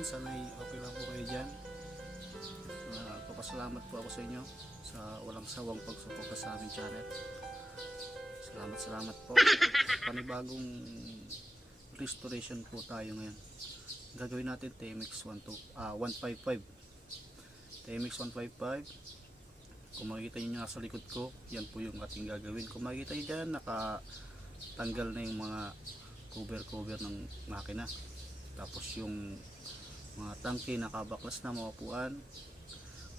dyan, sana'y okay lang po kayo dyan. Papasalamat po ako sa inyo sa walang sawang pagsuporta sa aming channel. Salamat po. Panibagong restoration po tayo ngayon. Gagawin natin TMX 155. TMX 155. Kung makikita nyo nasa likod ko, yan po yung ating gagawin. Kung makikita nyo dyan, nakatanggal na yung mga cover ng makina. Tapos yung mga tangke nakabaklas na, mga upuan.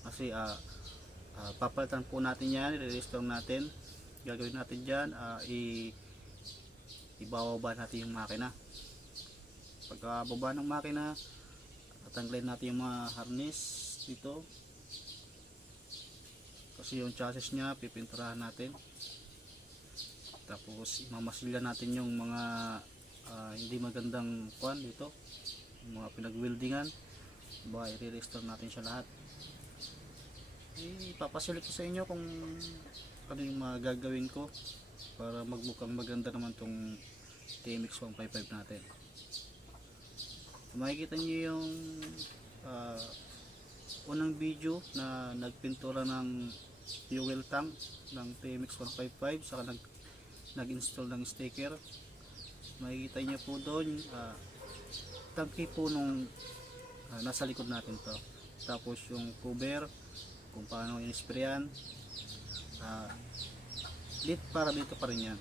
Kasi papalitan po natin yan, i-restore natin. Gagawin natin dyan, ibababa natin yung makina. Pagkababa ng makina, tatanggalin natin yung mga harness dito. Kasi yung chassis nya pipinturahan natin. Tapos mamasilya natin yung mga hindi magandang kuan dito, yung mga pinag-weldingan. I-restore natin siya lahat. Ipapasulit ko sa inyo kung ano yung mga gagawin ko para magmukhang maganda naman tong TMX 155 natin. Makikita nyo yung unang video na nagpintura ng fuel tank ng TMX 155, saka nag-install ng sticker. Makikita nyo po doon tangke po nung nasa likod natin to. Tapos yung cover, kung paano in-sprayan, para dito pa rin yan.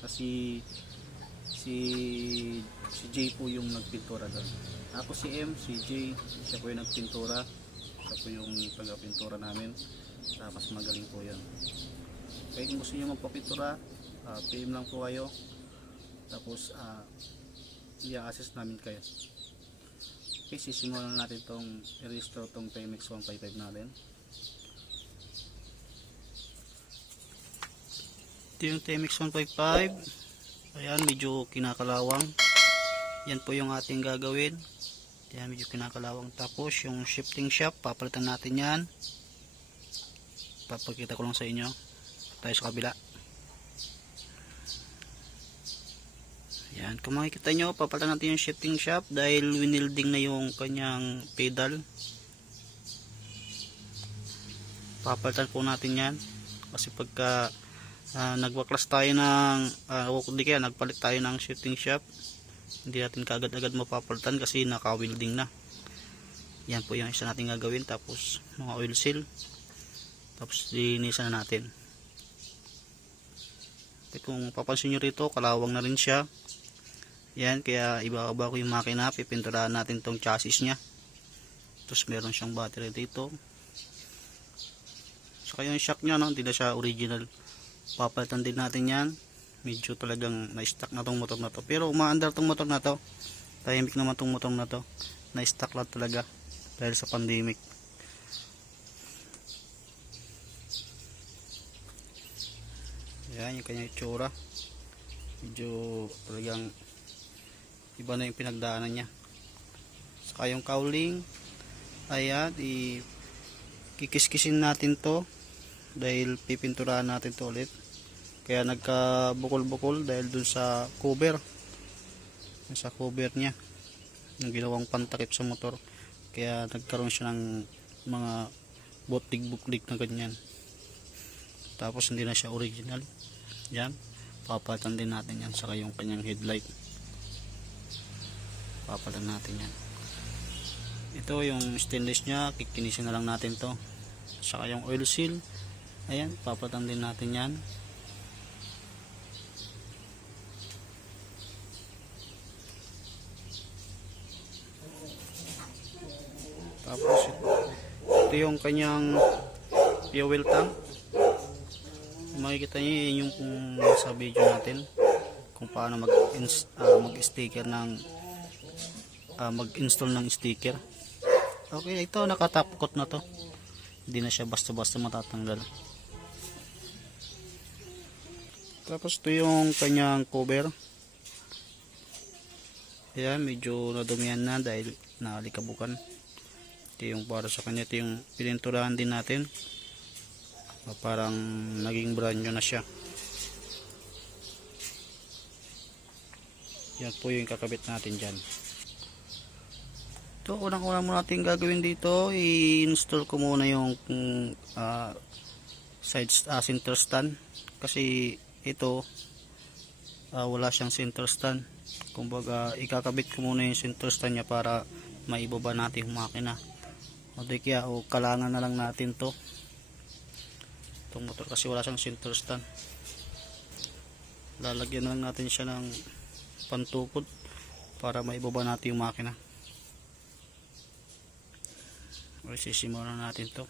Kasi si Jay po yung nagpintura doon. Ako si Jay, siya po yung nagpintura. Siya po yung taga-pintura namin. Mas magaling po yan. Kaya kung gusto nyo magpapintura, PM lang po kayo. Tapos i-assist namin kayo. Okay, sisimulan natin tong i-restore tong TMX 155 natin. Ito yung TMX 155. Ayan, medyo kinakalawang. Yan po yung ating gagawin. Ayan, medyo kinakalawang. Tapos yung shifting shaft, papalitan natin yan. Papakita ko lang sa inyo. Tayo sa kabila. Ayan, kung makikita nyo, papalitan natin yung shifting shaft dahil winilding na yung kanyang pedal. Papalitan po natin yan. Kasi pagka nagwaklas tayo ng kaya nagpalit tayo ng shifting shaft, hindi natin kaagad-agad mapapalitan kasi naka-welding na. Yan po yung isa natin gagawin. Tapos mga oil seal, tapos linisan na natin. At kung papansin nyo rito, kalawang na rin siya. Yan, kaya ibababa ko yung makina, pipinturahan natin tong chassis nya. Tapos meron siyang battery dito. Saka yung shock nya, hindi na siya original. Papalitan din natin yan. Medyo talagang na-stuck na tong motor na to. Pero umaandar tong motor na to. Tahimik naman tong motor na to. Na-stuck lang talaga dahil sa pandemic. Yan yung kanyang itsura. Medyo talagang iba na yung pinagdaanan niya. Saka yung cowling, ayan, kikiskisin natin to dahil pipinturahan natin to ulit. Kaya nagka-bukol-bukol dahil dun sa cover niya, yung ginawang pantakip sa motor. Kaya nagkaroon siya ng mga buklig-buklig na ganyan. Tapos hindi na siya original. Yan, papalitan din natin yan. Saka yung kanyang headlight, papalitan natin yan. Ito yung stainless nya, kikinisin na lang natin to. Saka yung oil seal, ayan, papalitan din natin yan. Tapos ito yung kanyang fuel tank. Makikita nyo yung sa video natin kung paano mag-sticker ng mag-install ng sticker. Okay, ito nakatapkot na to. Hindi na siya basta-basta matatanggal. Tapos ito yung kanyang cover. Ayan, medyo nadumihan na dahil nakalikabukan. Ito yung para sa kanya. Ito yung pininturahan din natin. Parang naging brand new na siya. Yan po yung kakabit natin dyan. Ito Ito, unang-una muna natin gagawin dito, i-install ko muna yung center stand. Kasi ito, wala siyang center stand. Kumbaga, ikakabit ko muna yung center stand niya para maibaba natin yung makina. O di kaya, kalangan na lang natin to. Itong motor kasi wala siyang center stand. Lalagyan na lang natin siya ng pantukod para maibaba natin yung makina. O sisimulan na natin to.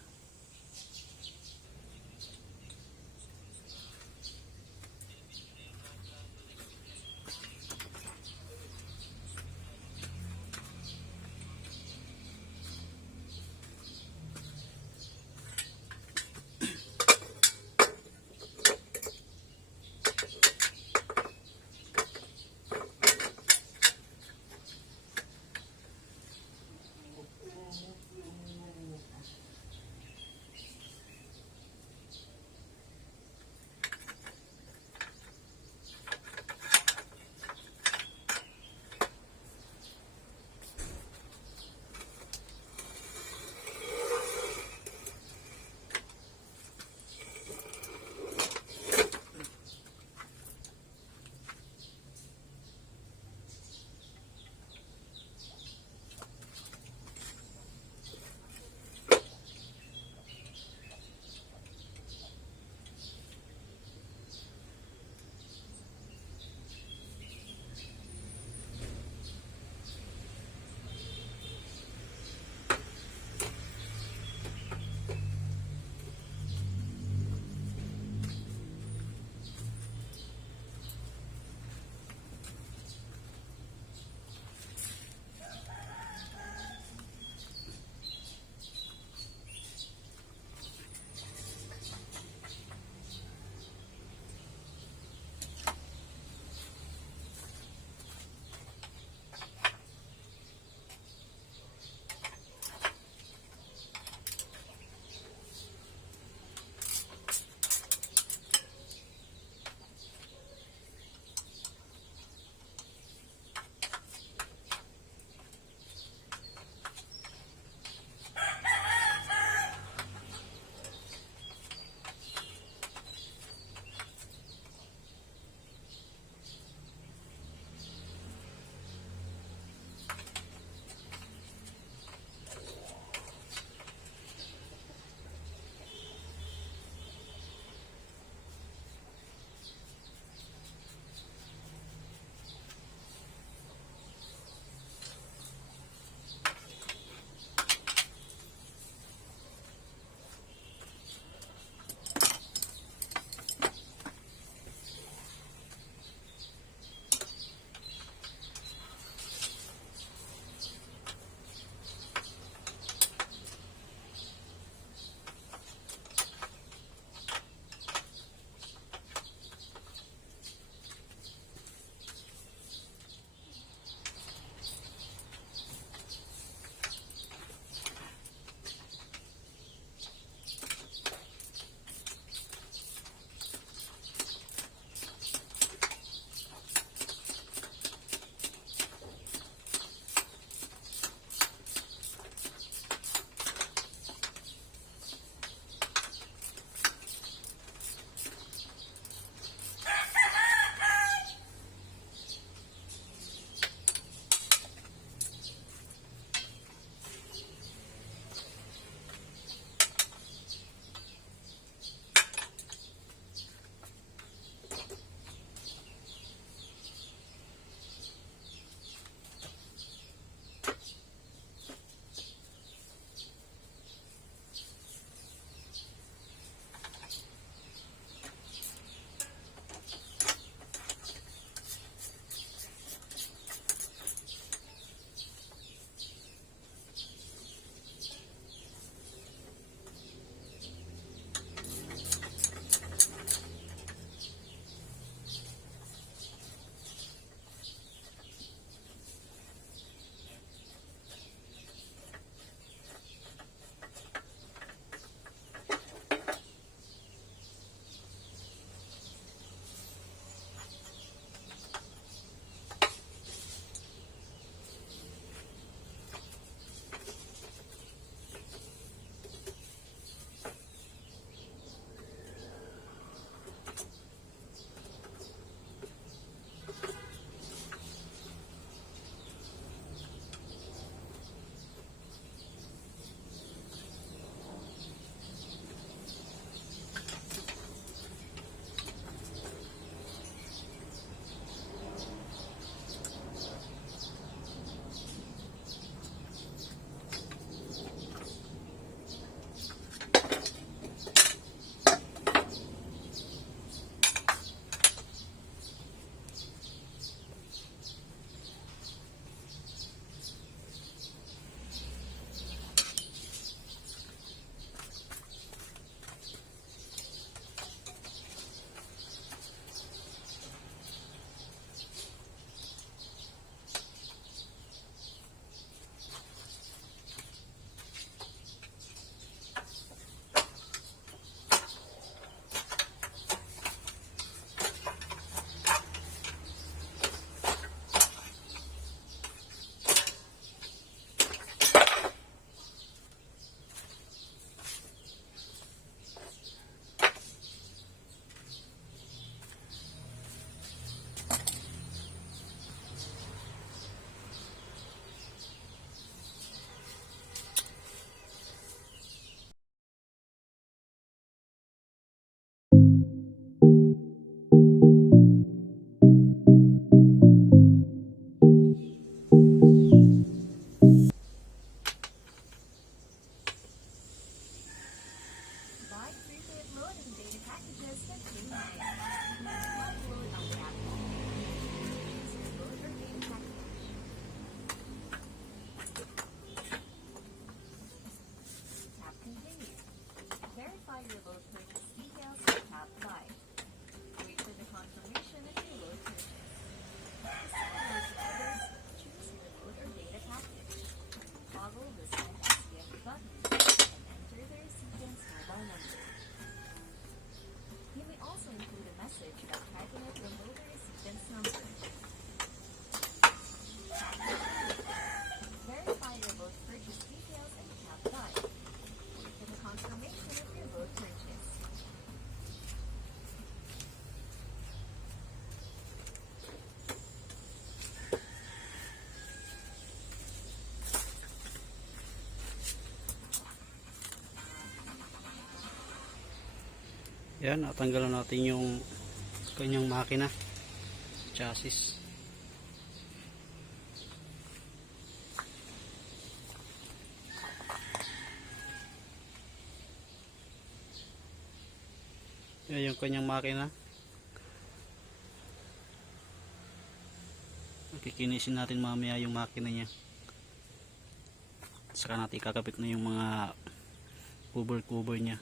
Loading data packages can change things. Upload ang app. Load your data package. Tap Continue. Verify your load purchase details and tap Buy. Wait for the confirmation of your load purchase. Similar to others, choose your load or data package. Toggle the Send SPF button and enter the recipient's mobile number. You may also include a message by typing out your load or recipient's number. Verify your load purchase details and tap Buy. Wait for the confirmation of your load purchase. Yan, natanggalan natin yung kanyang makina, chassis. Yan yung kanyang makina. Kikinisin natin mamaya yung makina niya. Saka natin kakapit na yung mga cover niya.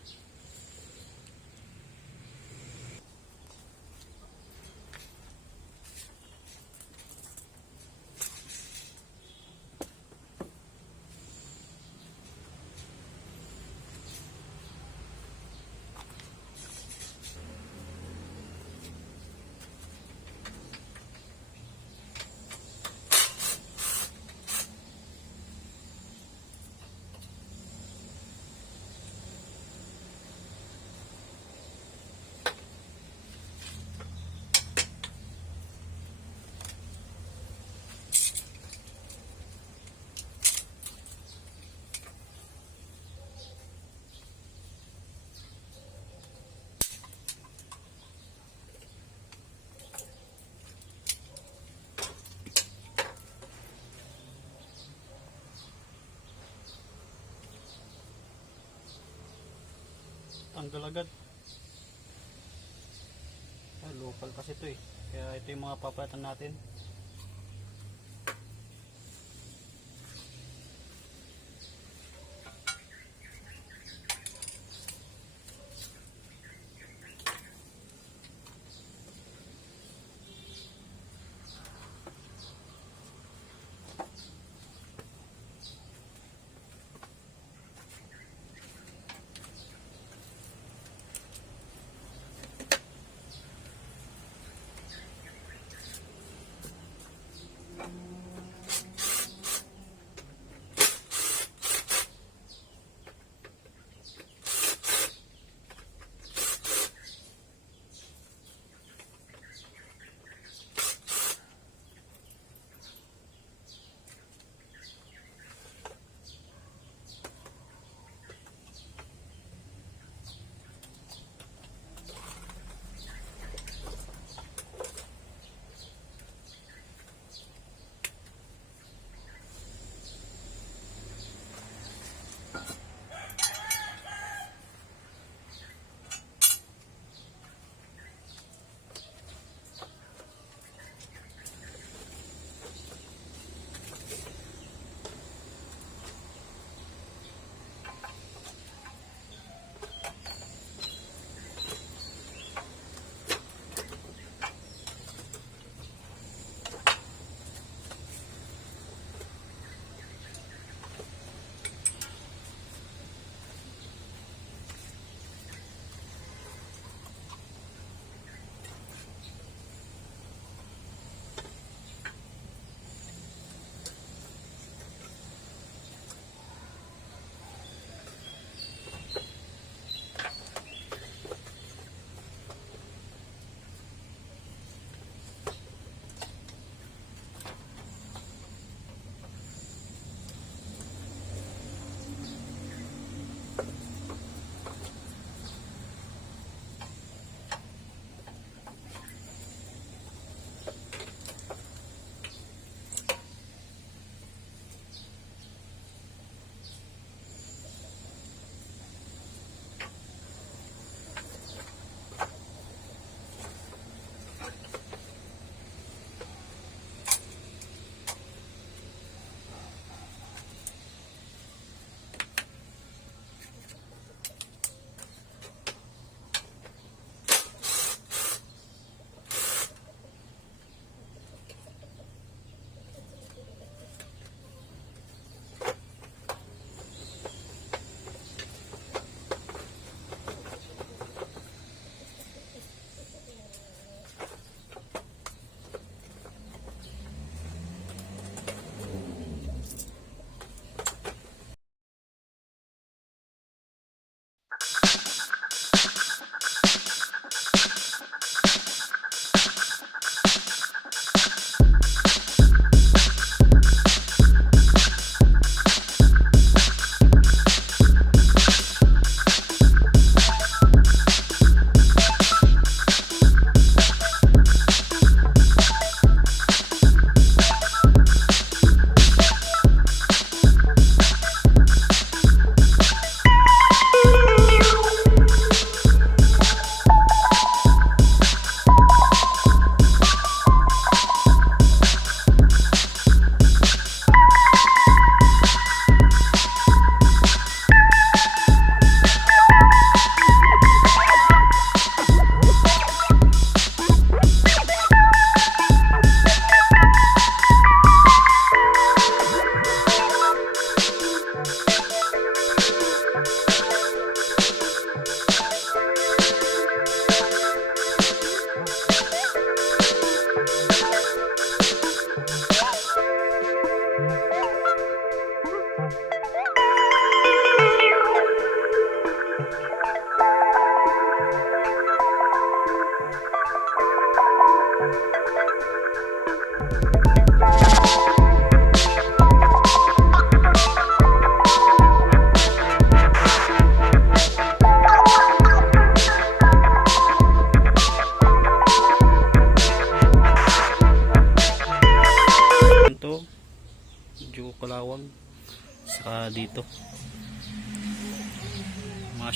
Tanggal agad. Local kasi ito eh. Kaya ito yung mga papalitan natin.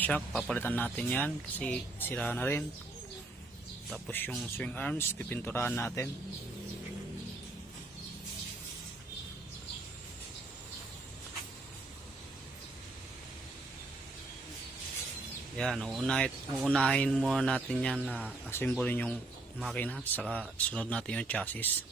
shock, papalitan natin yan kasi sira na rin. Tapos yung swing arms, pipinturahan natin. Yan, uunahin muna natin yan na assemble yung makina, saka sunod natin yung chassis.